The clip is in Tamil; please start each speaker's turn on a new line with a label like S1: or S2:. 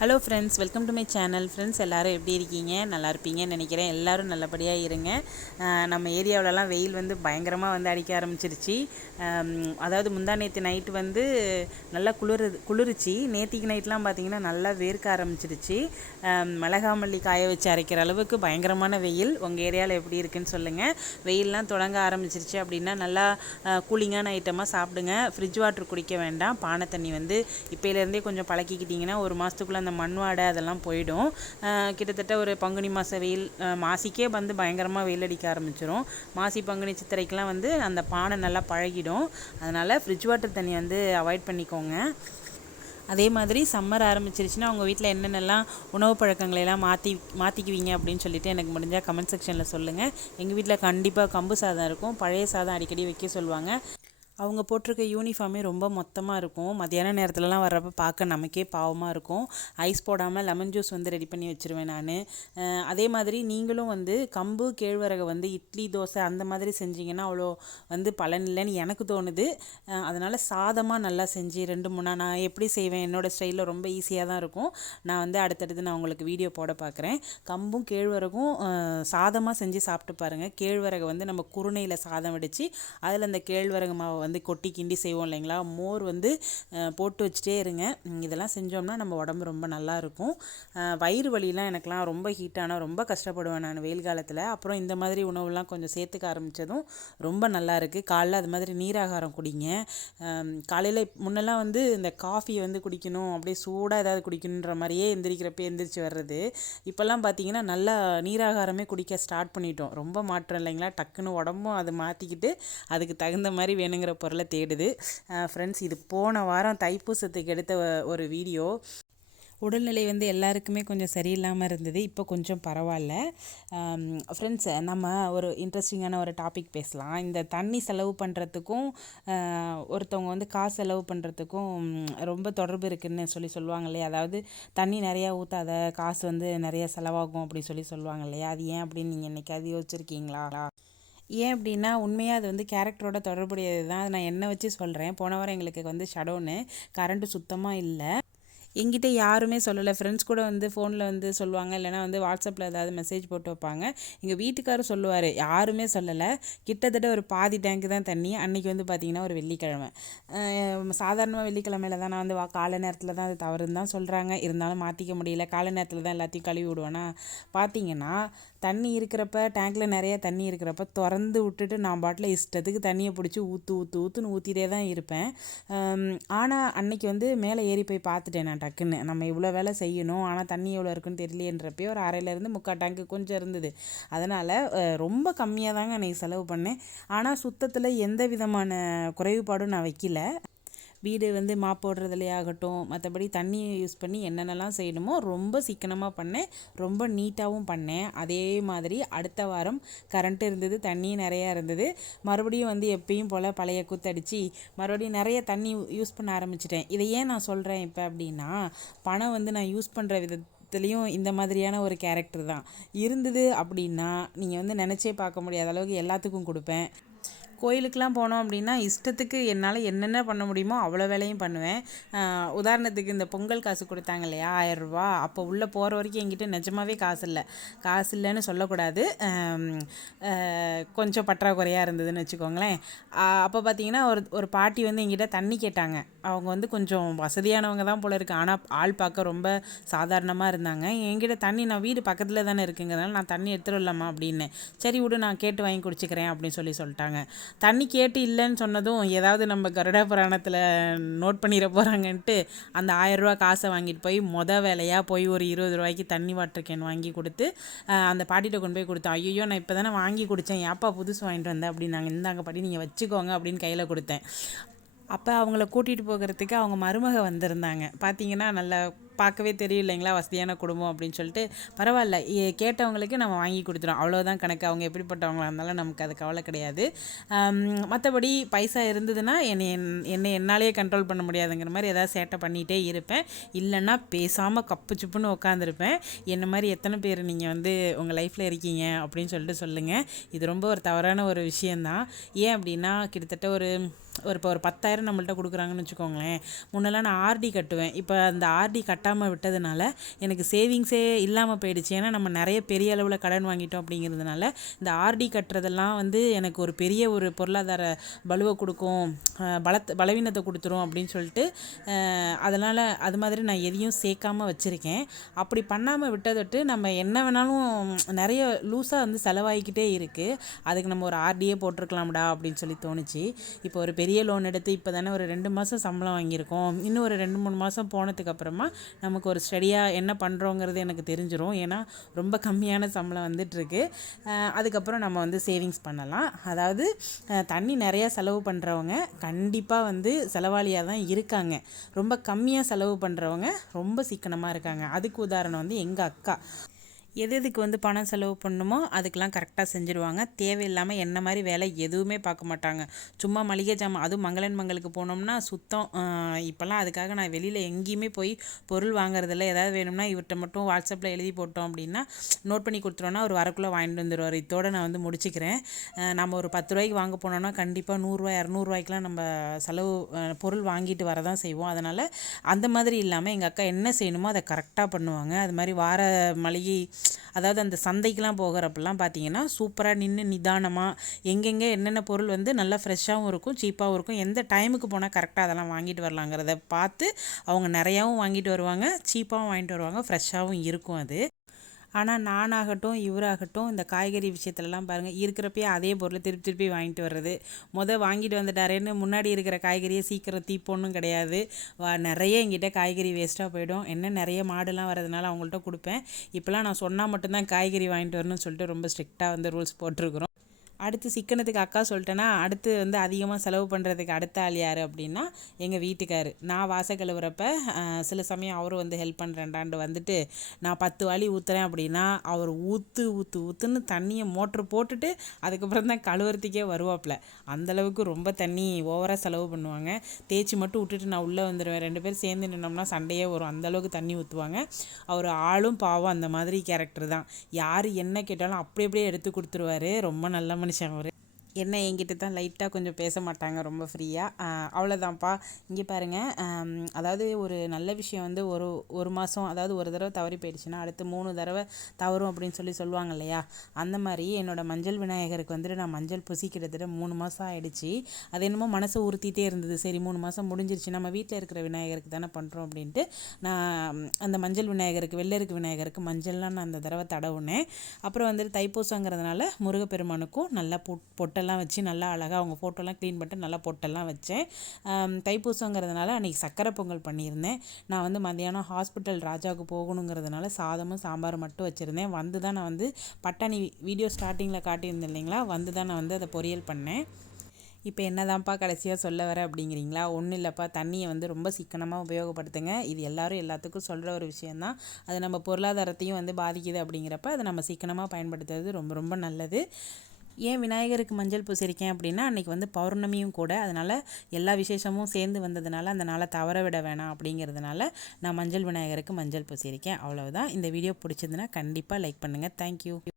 S1: Hello friends welcome to my channel friends எல்லோரும் எப்படி இருக்கீங்க? நல்லா இருப்பீங்கன்னு நினைக்கிறேன். எல்லோரும் நல்லபடியாக இருங்க. நம்ம ஏரியாவிலலாம் வெயில் வந்து பயங்கரமாக வந்து அடிக்க ஆரம்பிச்சிருச்சு. அதாவது முந்தா நேற்று நைட்டு வந்து நல்லா குளிர் குளிர்ச்சி. நேற்றுக்கு நைட்லாம் பார்த்தீங்கன்னா நல்லா வேர்க்க ஆரம்பிச்சிருச்சு. மிளகாமல்லி காய வச்சு அரைக்கிற அளவுக்கு பயங்கரமான வெயில். உங்கள் ஏரியாவில் எப்படி இருக்குன்னு சொல்லுங்கள் வெயில்லாம் தொடங்க ஆரம்பிச்சிருச்சு அப்படின்னா நல்லா கூலிங்கான ஐட்டமாக சாப்பிடுங்க. ஃப்ரிட்ஜ் வாட்டர் குடிக்க வேண்டாம். பானை தண்ணி வந்து இப்போலேருந்தே கொஞ்சம் பழக்கிக்கிட்டிங்கன்னா ஒரு மாதத்துக்குள்ளே அந்த மண் வாடை அதெல்லாம் போயிடும். கிட்டத்தட்ட ஒரு பங்குனி மாத வெயில் மாசிக்கே வந்து பயங்கரமாக வெயில் அடிக்க ஆரம்பிச்சிடும் மாசி பங்குனி சித்திரைக்கெலாம் வந்து அந்த பானை நல்லா பழகிடும். அதனால் ஃப்ரிட்ஜ் வாட்டர் தண்ணி வந்து அவாய்ட் பண்ணிக்கோங்க. அதே மாதிரி சம்மர் ஆரம்பிச்சிருச்சுன்னா உங்கள் வீட்டில் என்னென்னலாம் உணவு பழக்கங்களை எல்லாம் மாற்றி மாற்றிக்குவீங்க அப்படின்னு சொல்லிட்டு எனக்கு முடிஞ்சால் கமெண்ட் செக்ஷனில் சொல்லுங்கள் எங்கள் வீட்டில் கண்டிப்பாக கம்பு சாதம் இருக்கும். பழைய சாதம் அடிக்கடி வைக்க சொல்லுவாங்க. அவங்க போட்டிருக்க யூனிஃபார்மே ரொம்ப மொத்தமாக இருக்கும். மத்தியான நேரத்துலலாம் வர்றப்ப பார்க்க நமக்கே பாவமாக இருக்கும். ஐஸ் போடாமல் லெமன் ஜூஸ் வந்து ரெடி பண்ணி வச்சுருவேன் நான். அதே மாதிரி நீங்களும் வந்து கம்பு கேழ்வரகை வந்து இட்லி தோசை அந்த மாதிரி செஞ்சீங்கன்னா அவ்வளோ வந்து பலன் இல்லைன்னு எனக்கு தோணுது. அதனால் சாதமாக நல்லா செஞ்சு ரெண்டு மூணா நான் எப்படி செய்வேன் என்னோடய ஸ்டைலில் ரொம்ப ஈஸியாக தான் இருக்கும். நான் வந்து அடுத்தடுத்து நான் உங்களுக்கு வீடியோ போட பார்க்குறேன் கம்பும் கேழ்வரகும் சாதமாக செஞ்சு சாப்பிட்டு பாருங்கள் கேழ்வரகை வந்து நம்ம குருணையில் சாதம் வடித்து அதில் அந்த கேழ்வரகு மாவை வந்து கொட்டி கிண்டி செய்வோம் இல்லைங்களா? மோர் வந்து போட்டு வச்சுட்டே இருங்க. இதெல்லாம் செஞ்சோம்னா நம்ம உடம்பு ரொம்ப நல்லா இருக்கும். வயிறு வலிலாம் எனக்கெலாம் ரொம்ப ஹீட்டான ரொம்ப கஷ்டப்படுவேன் நான் வெயில் காலத்தில். அப்புறம் இந்த மாதிரி உணவுலாம் கொஞ்சம் சேர்த்துக்க ஆரம்பித்ததும் ரொம்ப நல்லா இருக்குது காலைல அது மாதிரி நீராகாரம் குடிங்க. காலையில் முன்னெல்லாம் வந்து இந்த காஃபி வந்து குடிக்கணும் அப்படியே சூடாக ஏதாவது குடிக்கணுன்ற மாதிரியே எந்திரிக்கிறப்ப எந்திரிச்சு வர்றது. இப்போல்லாம் பார்த்தீங்கன்னா நல்லா நீராகாரமே குடிக்க ஸ்டார்ட் பண்ணிட்டோம். ரொம்ப மாற்றம் இல்லைங்களா? டக்குன்னு உடம்பும் அது மாற்றிக்கிட்டு அதுக்கு தகுந்த மாதிரி வேணுங்கிற பொருளை தேடுது. ஃப்ரெண்ட்ஸ் இது போன வாரம் தைப்பூசத்துக்கு எடுத்த ஒரு வீடியோ. உடல்நிலை வந்து எல்லாருக்குமே கொஞ்சம் சரியில்லாமல் இருந்தது. இப்போ கொஞ்சம் பரவாயில்ல. ஃப்ரெண்ட்ஸ் நம்ம ஒரு இன்ட்ரெஸ்டிங்கான ஒரு டாபிக் பேசலாம். இந்த தண்ணி செலவு பண்ணுறதுக்கும் ஒருத்தவங்க வந்து காசு செலவு பண்ணுறதுக்கும் ரொம்ப தொடர்பு இருக்குன்னு சொல்லி சொல்லுவாங்க இல்லையா? அதாவது தண்ணி நிறையா ஊற்றாத காசு வந்து நிறைய செலவாகும் அப்படின்னு சொல்லி சொல்லுவாங்க இல்லையா? அது ஏன் அப்படின்னு நீங்கள் என்னைக்காவது யோசிச்சிருக்கீங்களா? ஏன் அப்படின்னா உண்மையாக அது வந்து கேரக்டரோட தொடர்புடையது தான். நான் என்ன வச்சு சொல்கிறேன் போன வாரம் எங்களுக்கு வந்து ஷடோன்னு கரண்ட்டு சுத்தமாக இல்லை. எங்கிட்ட யாருமே சொல்லலை. ஃப்ரெண்ட்ஸ் கூட வந்து ஃபோனில் வந்து சொல்லுவாங்க. இல்லைனா வந்து வாட்ஸ்அப்பில் ஏதாவது மெசேஜ் போட்டு வைப்பாங்க. எங்கள் வீட்டுக்காரர் சொல்லுவார். யாருமே சொல்லலை. கிட்டத்தட்ட ஒரு பாதி டேங்க்கு தான் தண்ணி. அன்றைக்கி வந்து பார்த்திங்கன்னா ஒரு வெள்ளிக்கிழமை. சாதாரணமாக வெள்ளிக்கிழமையில தான் நான் வந்து வா காலை நேரத்தில் தான் அது தவறுன்னு தான் சொல்கிறாங்க இருந்தாலும் மாற்றிக்க முடியல. காலை நேரத்தில் தான் எல்லாத்தையும் கழுவி விடுவேன்னா பார்த்தீங்கன்னா தண்ணி இருக்கிறப்ப டேங்க்கில் நிறைய தண்ணி இருக்கிறப்ப திறந்து விட்டுட்டு நான் பாட்டில் இஷ்டத்துக்கு தண்ணியை பிடிச்சி ஊற்று ஊற்று ஊற்றுன்னு ஊற்றிட்டே தான் இருப்பேன். ஆனால் அன்னைக்கு வந்து மேலே ஏறி போய் பார்த்துட்டேன் நான் டக்குன்னு. நம்ம இவ்வளோ வேலை செய்யணும் ஆனால் தண்ணி எவ்வளோ இருக்குன்னு தெரியலையன்றப்பே ஒரு அரையிலேருந்து முக்கால் டேங்க்கு கொஞ்சம் இருந்தது. அதனால் ரொம்ப கம்மியாக தாங்க அன்றைக்கி செலவு பண்ணேன். ஆனால் சுத்தத்தில் எந்த விதமான குறைபாடும் நான் வைக்கல. வீடு வந்து மாப் போடுறதுலே ஆகட்டும் மற்றபடி தண்ணியை யூஸ் பண்ணி என்னென்னலாம் செய்யணுமோ ரொம்ப சிக்கனமாக பண்ணேன் ரொம்ப நீட்டாகவும் பண்ணேன். அதே மாதிரி அடுத்த வாரம் கரண்ட் இருந்தது தண்ணி நிறையா இருந்தது. மறுபடியும் வந்து எப்பயும் போல் பழைய குத்தடிச்சு மறுபடியும் நிறைய தண்ணி யூஸ் பண்ண ஆரம்பிச்சிட்டேன். இதை ஏன் நான் சொல்கிறேன் இப்போ அப்படின்னா பணம் வந்து நான் யூஸ் பண்ணுற வித இதுலேயும் இந்த மாதிரியான ஒரு கேரக்டர் தான். இருந்தது அப்படின்னா நீங்கள் வந்து நினச்சே பார்க்க முடியாத அளவுக்கு எல்லாத்துக்கும் கொடுப்பேன். கோயிலுக்கெலாம் போனோம் அப்படின்னா இஷ்டத்துக்கு என்னால் என்னென்ன பண்ண முடியுமோ அவ்வளோ வேலையும் பண்ணுவேன். உதாரணத்துக்கு இந்த பொங்கல் காசு கொடுத்தாங்க இல்லையா? ஆயரூபா அப்போ உள்ளே போகிற வரைக்கும் என்கிட்ட நிஜமாவே காசு இல்லை. காசு இல்லைன்னு சொல்லக்கூடாது. கொஞ்சம் பற்றாக்குறையாக இருந்ததுன்னு வச்சுக்கோங்களேன். அப்போ பார்த்தீங்கன்னா ஒரு ஒரு பாட்டி வந்து என்கிட்ட தண்ணி கேட்டாங்க. அவங்க வந்து கொஞ்சம் வசதியானவங்க தான் போல இருக்கு. ஆனால் ஆள் பார்க்க ரொம்ப சாதாரணமாக இருந்தாங்க. என்கிட்ட தண்ணி நான் வீடு பக்கத்தில் தானே இருக்குங்கிறதுனால நான் தண்ணி எடுத்துகிட்டு வரலாமா அப்படின்னு. சரி விடு நான் கேட்டு வாங்கி குடிச்சிக்கிறேன் அப்படின்னு சொல்லி சொல்லிட்டாங்க. தண்ணி கேட்டு இல்லைன்னு சொன்னதும் ஏதாவது நம்ம கருடா புராணத்தில் நோட் பண்ணிட போகிறாங்கன்ட்டு அந்த ஆயிரம் ரூபா காசை வாங்கிட்டு போய் மொதல் வேலையாக போய் ஒரு இருபது ரூபாய்க்கு தண்ணி வாட்டர் கேன் வாங்கி கொடுத்து அந்த பாட்டிகிட்ட கொண்டு போய் கொடுத்தேன் ஐயோ நான் இப்போ தானே வாங்கி குடித்தேன் ஏப்பா புதுசு வாங்கிட்டு வந்தேன் அப்படின்னாங்க. இந்தாங்க பாட்டி நீங்கள் வச்சுக்கோங்க அப்படின்னு கையில் கொடுத்தேன். அப்போ அவங்கள கூட்டிகிட்டு போகிறதுக்கு அவங்க மருமக வந்திருந்தாங்க. பார்த்தீங்கன்னா நல்லா பார்க்கவே தெரியும் இல்லைங்களா? வசதியான குடும்பம் அப்படின்னு சொல்லிட்டு. பரவாயில்ல. கேட்டவங்களுக்கு நம்ம வாங்கி கொடுத்துரும் அவ்வளோதான் கணக்கு. அவங்க எப்படிப்பட்டவங்களா இருந்தாலும் நமக்கு அது கவலை கிடையாது. மற்றபடி பைசா இருந்ததுன்னா என்னை என்- என்னை என்னாலே கண்ட்ரோல் பண்ண முடியாதுங்கிற மாதிரி ஏதாவது சேட்டை பண்ணிகிட்டே இருப்பேன். இல்லைன்னா பேசாமல் கப்பு சுப்புன்னு உட்காந்துருப்பேன் என்ன மாதிரி எத்தனை பேர் நீங்கள் வந்து உங்கள் லைஃப்பில் இருக்கீங்க? அப்படின்னு சொல்லிட்டு சொல்லுங்கள் இது ரொம்ப ஒரு தவறான ஒரு விஷயந்தான் ஏன் அப்படின்னா கிட்டத்தட்ட ஒரு ஒரு இப்போ ஒரு பத்தாயிரம் நம்மள்ட்ட கொடுக்குறாங்கன்னு வச்சுக்கோங்களேன். முன்னெல்லாம் நான் ஆர்டி கட்டுவேன். இப்போ அந்த ஆர்டி கட்ட கட்டாமல் விட்டதுனால எனக்கு சேவிங்ஸே இல்லாமல் போயிடுச்சு. ஏன்னா நம்ம நிறைய பெரிய அளவில் கடன் வாங்கிட்டோம் அப்படிங்கிறதுனால இந்த ஆர்டி கட்டுறதெல்லாம் வந்து எனக்கு ஒரு பெரிய ஒரு பொருளாதார பலுவை கொடுக்கும் பலத்தை பலவீனத்தை கொடுத்துரும் அப்படின்னு சொல்லிட்டு அதனால் அது மாதிரி நான் எதையும் சேர்க்காமல் வச்சுருக்கேன். அப்படி பண்ணாமல் விட்டதொட்டு நம்ம என்ன வேணாலும் நிறைய லூஸாக வந்து செலவாகிக்கிட்டே இருக்குது அதுக்கு நம்ம ஒரு ஆர்டியே போட்டிருக்கலாம்டா அப்படின்னு சொல்லி தோணுச்சு. இப்போ ஒரு பெரிய லோன் எடுத்து இப்போ தானே ஒரு ரெண்டு மாதம் சம்பளம் வாங்கியிருக்கோம். இன்னும் ஒரு ரெண்டு மூணு மாதம் போனதுக்கப்புறமா நமக்கு ஒரு ஸ்டடியாக என்ன பண்ணுறோங்கிறது எனக்கு தெரிஞ்சிடும் ஏன்னா ரொம்ப கம்மியான சம்பளம் வந்துட்டுருக்கு. அதுக்கப்புறம் நம்ம வந்து சேவிங்ஸ் பண்ணலாம். அதாவது தண்ணி நிறையா செலவு பண்ணுறவங்க கண்டிப்பாக வந்து செலவாளியாக தான் இருக்காங்க. ரொம்ப கம்மியாக செலவு பண்ணுறவங்க ரொம்ப சிக்கனமாக இருக்காங்க. அதுக்கு உதாரணம் வந்து எங்கள் அக்கா. எது எதுக்கு வந்து பணம் செலவு பண்ணணுமோ அதுக்கெலாம் கரெக்டாக செஞ்சுருவாங்க. தேவையில்லாமல் என்ன மாதிரி வேலை எதுவுமே பார்க்க மாட்டாங்க. சும்மா மளிகை ஜாமான் அதுவும் மங்களன் மங்களுக்கு போனோம்னா சுத்தம் இப்போல்லாம் அதுக்காக நான் வெளியில் எங்கேயுமே போய் பொருள் வாங்குறதில்ல. ஏதாவது வேணும்னா இவர்கிட்ட மட்டும் வாட்ஸ்அப்பில் எழுதி போட்டோம் அப்படின்னா நோட் பண்ணி கொடுத்துருவோன்னா ஒரு வரக்குள்ளே வாங்கிட்டு வந்துடுவார் இதோடு நான் வந்து முடிச்சுக்கிறேன். நம்ம ஒரு பத்து ரூபாய்க்கு வாங்க போனோம்னா கண்டிப்பாக நூறுரூவா இரநூறுவாய்க்கெலாம் நம்ம செலவு பொருள் வாங்கிட்டு வர தான் செய்வோம். அதனால் அந்த மாதிரி இல்லாமல் எங்கள் அக்கா என்ன செய்யணுமோ அதை கரெக்டாக பண்ணுவாங்க. அது மாதிரி வார மளிகை அதாவது அந்த சந்தைக்கெலாம் போகிறப்பெல்லாம் பார்த்தீங்கன்னா சூப்பராக நின்று நிதானமாக எங்கெங்கே என்னென்ன பொருள் வந்து நல்லா ஃப்ரெஷ்ஷாகவும் இருக்கும் சீப்பாகவும் இருக்கும் எந்த டைமுக்கு போனால் கரெக்டாக அதெல்லாம் வாங்கிட்டு வரலாங்கிறத பார்த்து அவங்க நிறையாவும் வாங்கிட்டு வருவாங்க சீப்பாகவும் வாங்கிட்டு வருவாங்க ஃப்ரெஷ்ஷாகவும் இருக்கும் அது. ஆனால் நானாகட்டும் இவராகட்டும் இந்த காய்கறி விஷயத்துலலாம் பாருங்கள் இருக்கிறப்பயே அதே பொருளை திருப்பி திருப்பி வாங்கிட்டு வர்றது. மொதல் வாங்கிட்டு வந்துட்டாரேன்னு முன்னாடி இருக்கிற காய்கறியை சீக்கிரம் தீப்பொண்ணும் கிடையாது. வா நிறைய எங்கிட்ட காய்கறி வேஸ்ட்டாக போயிடும். என்ன நிறைய மாடுலாம் வரதுனால அவங்கள்ட்ட கொடுப்பேன். இப்போலாம் நான் சொன்னால் மட்டும்தான் காய்கறி வாங்கிட்டு வரணும்னு சொல்லிட்டு ரொம்ப ஸ்ட்ரிக்டாக வந்து ரூல்ஸ் போட்டிருக்கிறோம். அடுத்து சிக்கனத்துக்கு அக்கா சொல்லிட்டேன்னா அடுத்து வந்து அதிகமாக செலவு பண்ணுறதுக்கு அடுத்த ஆள் யார் அப்படின்னா எங்கள் வீட்டுக்கார். நான் வாச கழுவுறப்ப சில சமயம் அவரும் வந்து ஹெல்ப் பண்ணுறேன்டாண்டு வந்துட்டு நான் பத்து வாளி ஊற்றுறேன் அப்படின்னா அவர் ஊற்று ஊற்று ஊற்றுன்னு தண்ணியை மோட்ரு போட்டுட்டு அதுக்கப்புறம் தான் கழுவுறதுக்கே வருவாப்பில் அந்தளவுக்கு ரொம்ப தண்ணி ஓவராக செலவு பண்ணுவாங்க. தேய்ச்சி மட்டும் விட்டுட்டு நான் உள்ளே வந்துடுவேன் ரெண்டு பேரும் சேர்ந்து நின்னோம்னா சண்டையே வரும். அந்தளவுக்கு தண்ணி ஊற்றுவாங்க அவர் ஆளும் பாவம் அந்த மாதிரி கேரக்டர் தான். யார் என்ன கேட்டாலும் அப்படி அப்படியே எடுத்து கொடுத்துருவாரு. ரொம்ப நல்ல மனுஷன் அவர் என்ன என்கிட்ட தான் லைட்டாக கொஞ்சம் பேச மாட்டாங்க ரொம்ப ஃப்ரீயாக அவ்வளோதான்ப்பா இங்கே பாருங்கள் அதாவது ஒரு நல்ல விஷயம் வந்து ஒரு ஒரு மாதம் அதாவது ஒரு தடவை தவறி போயிடுச்சுன்னா அடுத்து மூணு தடவை தவறும் அப்படின்னு சொல்லி சொல்லுவாங்க இல்லையா? அந்த மாதிரி என்னோடய மஞ்சள் விநாயகருக்கு வந்துட்டு நான் மஞ்சள் பூசி கிட்டத்தட்ட மூணு மாதம் ஆகிடுச்சி அது என்னமோ மனசை உறுத்திட்டே இருந்தது. சரி மூணு மாதம் முடிஞ்சிருச்சு. நம்ம வீட்டில் இருக்கிற விநாயகருக்கு தானே பண்ணுறோம் அப்படின்ட்டு நான் அந்த மஞ்சள் விநாயகருக்கு வெள்ளருக்கு விநாயகருக்கு மஞ்சள்லாம் நான் அந்த தடவை தடவுனேன். அப்புறம் வந்துட்டு தைப்பூசங்கிறதுனால முருகப்பெருமானுக்கும் நல்லா பொட்டு பொட்டெல்லாம் வச்சு நல்லா அழகாக அவங்க ஃபோட்டோலாம் க்ளீன் பண்ணிட்டு நல்லா பொட்டெல்லாம் வச்சேன். தைப்பூசங்கிறதுனால அன்றைக்கி சக்கரை பொங்கல் பண்ணியிருந்தேன். நான் வந்து மதியானம் ஹாஸ்பிட்டல் ராஜாவுக்கு போகணுங்கிறதுனால சாதமும் சாம்பார் மட்டும் வச்சுருந்தேன். வந்து தான் நான் வந்து பட்டாணி வீடியோ ஸ்டார்டிங்கில் காட்டியிருந்தேன் இல்லைங்களா? வந்து தான் நான் வந்து அதை பொரியல் பண்ணேன். இப்போ என்னதான்ப்பா கடைசியாக சொல்ல வர அப்படிங்கிறீங்களா? ஒன்றும் இல்லைப்பா தண்ணியை வந்து ரொம்ப சிக்கனமாக உபயோகப்படுத்துங்க. இது எல்லோரும் எல்லாத்துக்கும் சொல்கிற ஒரு விஷயந்தான் அது நம்ம பொருளாதாரத்தையும் வந்து பாதிக்குது அப்படிங்கிறப்ப அதை நம்ம சிக்கனமாக பயன்படுத்துறது ரொம்ப ரொம்ப நல்லது. ஏன் விநாயகருக்கு மஞ்சள் பூசிருக்கேன் அப்படின்னா அன்றைக்கி வந்து பௌர்ணமியும் கூட அதனால் எல்லா விசேஷமும் சேர்ந்து வந்ததுனால அந்த நாளை தவற விட வேணாம் அப்படிங்கிறதுனால நான் மஞ்சள் விநாயகருக்கு மஞ்சள் பூசியிருக்கேன் அவ்வளவுதான். இந்த வீடியோ பிடிச்சதுன்னா கண்டிப்பாக லைக் பண்ணுங்கள் தேங்க்யூ